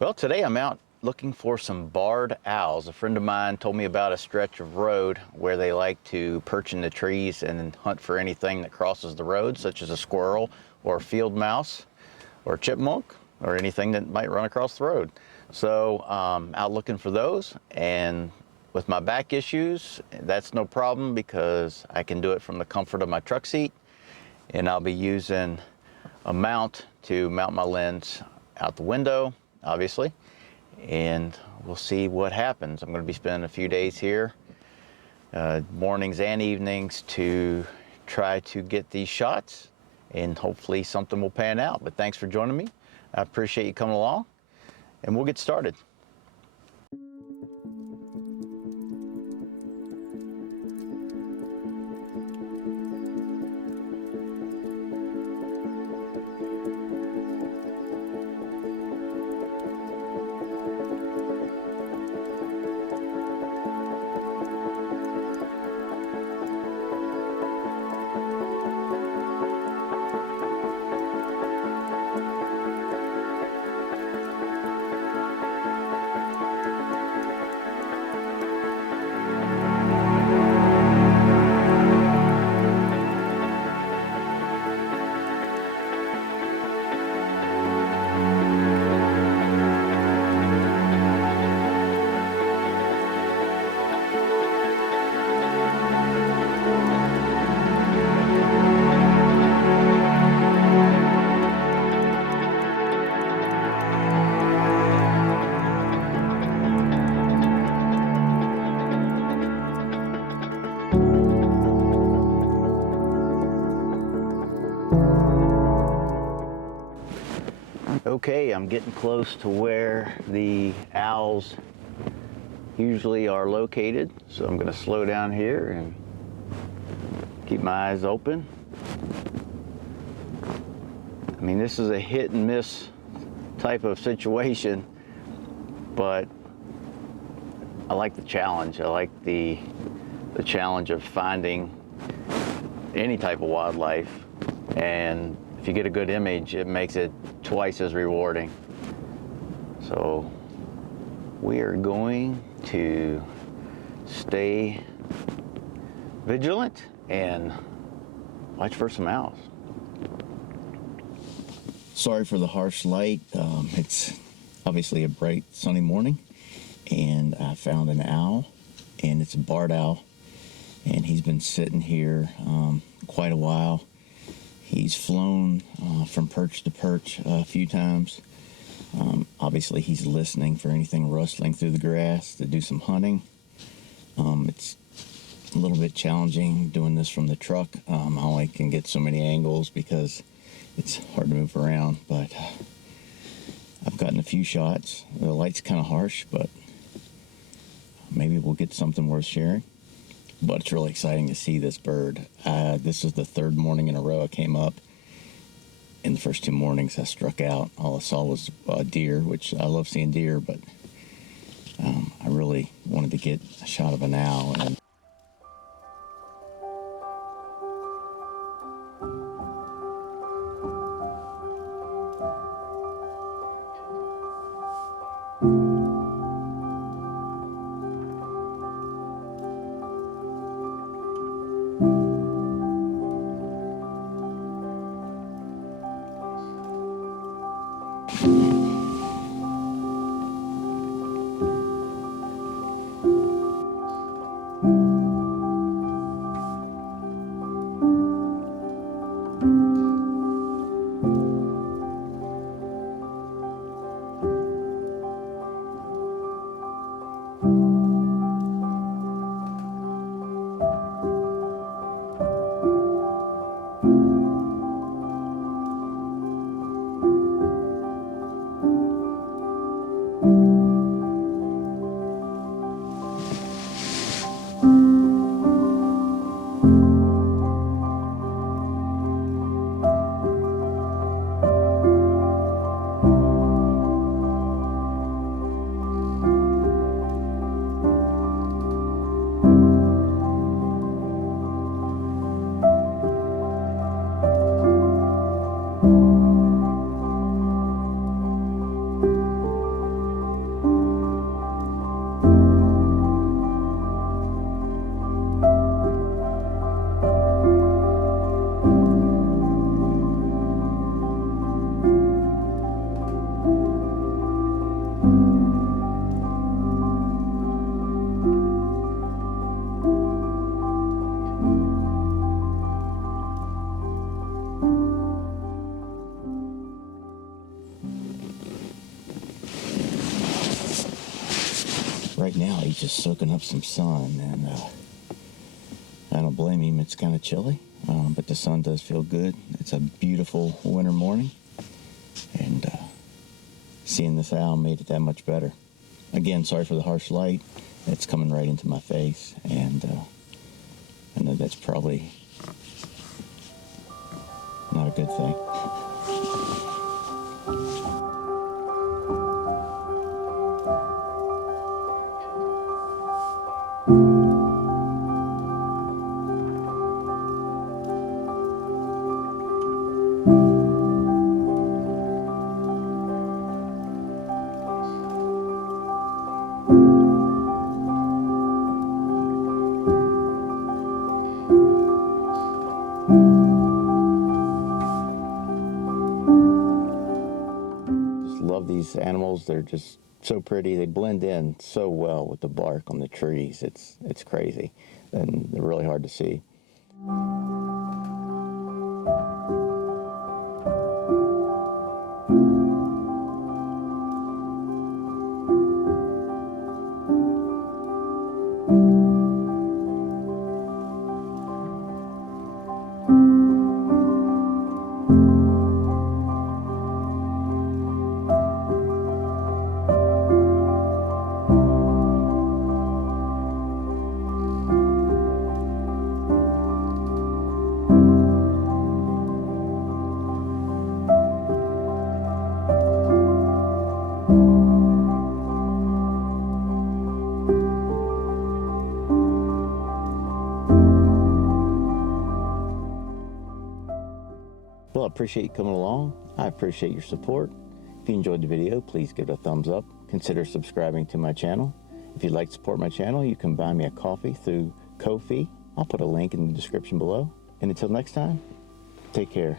Well, today I'm out looking for some barred owls. A friend of mine told me about a stretch of road where they like to perch in the trees and hunt for anything that crosses the road, such as a squirrel or a field mouse or a chipmunk or anything that might run across the road. So out looking for those, and with my back issues, that's no problem because I can do it from the comfort of my truck seat, and I'll be using a mount to mount my lens out the window, obviously, and we'll see what happens. I'm going to be spending a few days here, mornings and evenings, to try to get these shots, and hopefully something will pan out. But thanks for joining me. I appreciate you coming along, and we'll get started. Okay, I'm getting close to where the owls usually are located, so I'm going to slow down here and keep my eyes open. I mean, this is a hit and miss type of situation, but I like the challenge. I like the challenge of finding any type of wildlife, and if you get a good image, it makes it twice as rewarding. So we are going to stay vigilant and watch for some owls. Sorry for the harsh light. It's obviously a bright sunny morning, and I found an owl, and it's a barred owl, and he's been sitting here quite a while. He's flown from perch to perch a few times. Obviously, he's listening for anything rustling through the grass to do some hunting. It's a little bit challenging doing this from the truck. I only can get so many angles because it's hard to move around, but I've gotten a few shots. The light's kind of harsh, but maybe we'll get something worth sharing. But it's really exciting to see this bird. This is the third morning in a row I came up. In the first 2 mornings I struck out. All I saw was deer, which I love seeing deer, but I really wanted to get a shot of an owl. And he's just soaking up some sun, and I don't blame him. It's kind of chilly, but the sun does feel good. It's a beautiful winter morning, and seeing this owl made it that much better. Again, sorry for the harsh light. It's coming right into my face, and I know that's probably not a good thing. Love these animals. They're just so pretty. They blend in so well with the bark on the trees. It's crazy, and they're really hard to see. Well, I appreciate you coming along. I appreciate your support. If you enjoyed the video, please give it a thumbs up. Consider subscribing to my channel. If you'd like to support my channel, you can buy me a coffee through Ko-fi. I'll put a link in the description below. And until next time, take care.